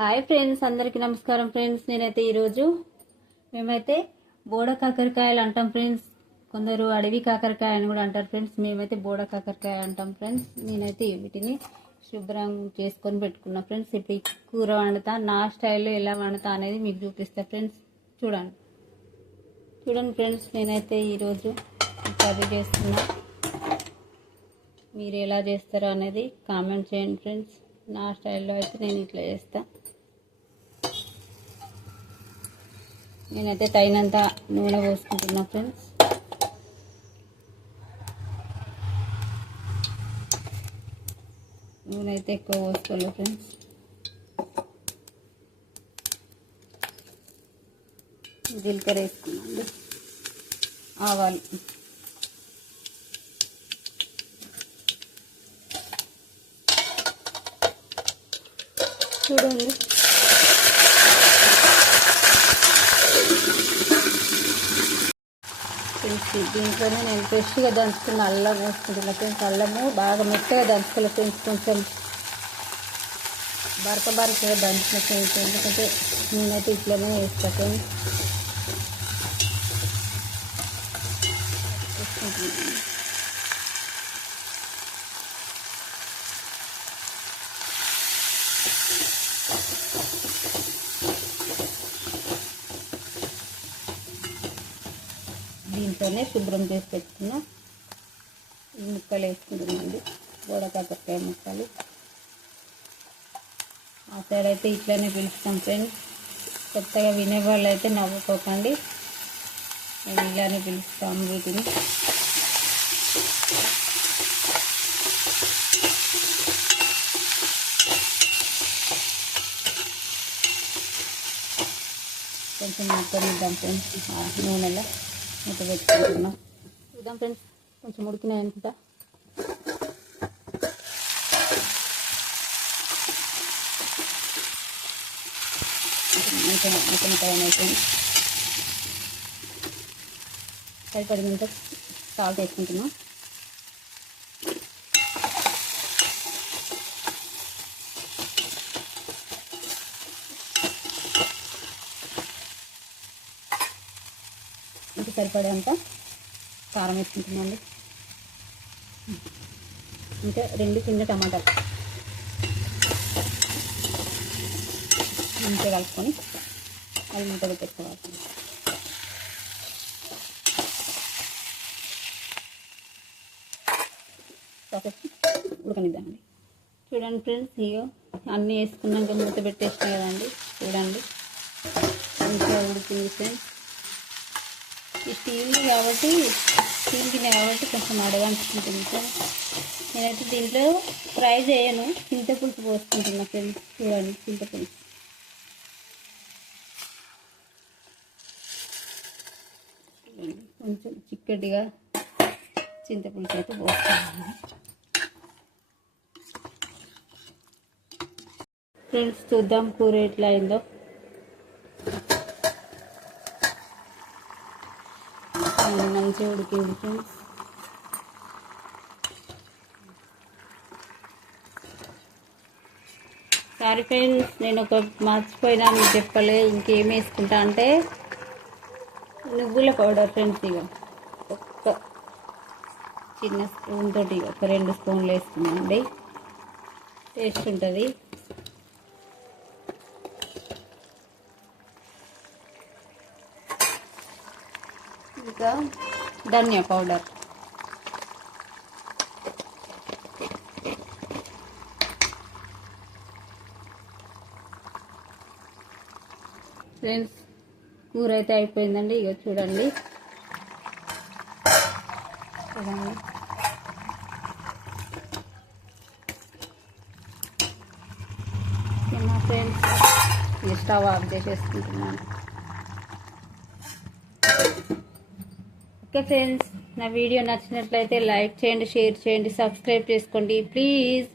Hi friends, అందరికీ నమస్కారం friends. నేనైతే ఈరోజు మేమైతే బోడ కాకరకాయలు అంటాం ఫ్రెండ్స్. కొందరు అడవి కాకరకాయ అని కూడా అంటారు ఫ్రెండ్స్. మేమైతే బోడ కాకరకాయ అంటాం ఫ్రెండ్స్. నేనైతే వీటిని శుభ్రం చేసుకొని పెట్టుకున్నా ఫ్రెండ్స్. ఇప్పుడు ఈ కూర వండుతా, నా స్టైల్లో ఎలా వండుతా అనేది మీకు చూపిస్తా ఫ్రెండ్స్. చూడండి ఫ్రెండ్స్, నేనైతే ఈరోజు కర్రీ చేస్తున్నా. మీరు ఎలా చేస్తారో అనేది కామెంట్ చేయండి ఫ్రెండ్స్. నా స్టైల్లో అయితే నేను ఇట్లా చేస్తా. నేనైతే తగినంత నూనె పోసుకుంటున్నా ఫ్రెండ్స్. నూనె అయితే ఎక్కువ పోసుకోవాలి ఫ్రెండ్స్. జీలకర్ర వేసుకున్నాండి, ఆవాలు, చూడండి దీంట్లోనే నేను ఫ్రెష్గా దంచుకున్న అల్లం వేసుకుంటున్నా ఫ్రెండ్స్. అల్లము బాగా మెత్తగా దంచుకోవాలి ఫ్రెండ్స్, కొంచెం బరకగా దంచిన ఫ్రెండ్స్. ఎందుకంటే నేనైతే ఇట్లనే వేస్తా ఫ్రెండ్స్. వేసుకుంటున్నాను. దీంట్లోనే శుభ్రం చేసి పెట్టుకున్న ఈ ముక్కలు వేసుకుంటున్నాండి, బోడ కాకరకాయ ముక్కలు. ఆ సైడ్ అయితే ఇట్లనే పిలుస్తాం ఫ్రెండ్స్. కొత్తగా వినే వాళ్ళు అయితే నవ్వుకోకండి, మేము ఇలానే పిలుస్తాము వీటిని. కొంచెం ముక్కనిద్దాం ఫ్రెండ్స్, నూనెలో మూత పెట్టుకుంటున్నాం. చూద్దాం ఫ్రెండ్స్, కొంచెం ఉడికినాయి అనుకుంటా. మంచిగా సరిపడినంత సాల్ట్ వేసుకుంటున్నాం. ఇంకా సరిపడేంత కారం వేసుకుంటున్నాండి. ఇంకా 2 చిన్న టమాటాలు మంచిగా కలుపుకొని అది మూత పెట్టుకోవాలి. ఉడకనిద్దామండి. చూడండి ఫ్రెండ్స్, ఇగో అన్నీ వేసుకున్నాక మూత పెట్టేసినాయి కదండి. చూడండి మంచిగా ఉడికింది ఫ్రెండ్స్. ఈ స్టీల్ గిన్నె కాబట్టి కొంచెం అడగంటుకుంటుంది సార్. నేనైతే దీంట్లో ఫ్రై చేయను, చింతపులుసు పోసుకుంటున్నా ఫ్రెండ్స్. చూడండి, చింతపులుసు కొంచెం చిక్కటిగా చింతపులుసు అయితే పోసుకుంటున్నాను ఫ్రెండ్స్. చూద్దాం కూర ఎట్లా అయిందో. మంచిగా ఉడికింది ఫ్రెండ్స్. సారీ ఫ్రెండ్స్, నేను ఒక మర్చిపోయినా, మీకు చెప్పలే. ఇంకేం వేసుకుంటా అంటే నువ్వుల పౌడర్ ఫ్రెండ్స్. ఇక ఒక్క చిన్న స్పూన్ తోటి ఒక 2 స్పూన్లు వేసుకున్నానండి. టేస్ట్ ఉంటుంది. ఇంకా ధనియా పౌడర్, ఫ్రెండ్స్ కూర అయితే అయిపోయిందండి. ఇక చూడండి ఫ్రెండ్స్, ఈ స్టవ్ ఆఫ్ చేసేసుకుంటున్నాను. ఓకే ఫ్రెండ్స్, నా వీడియో నచ్చినట్లయితే లైక్ చేయండి, షేర్ చేయండి, సబ్స్క్రైబ్ చేసుకోండి ప్లీజ్.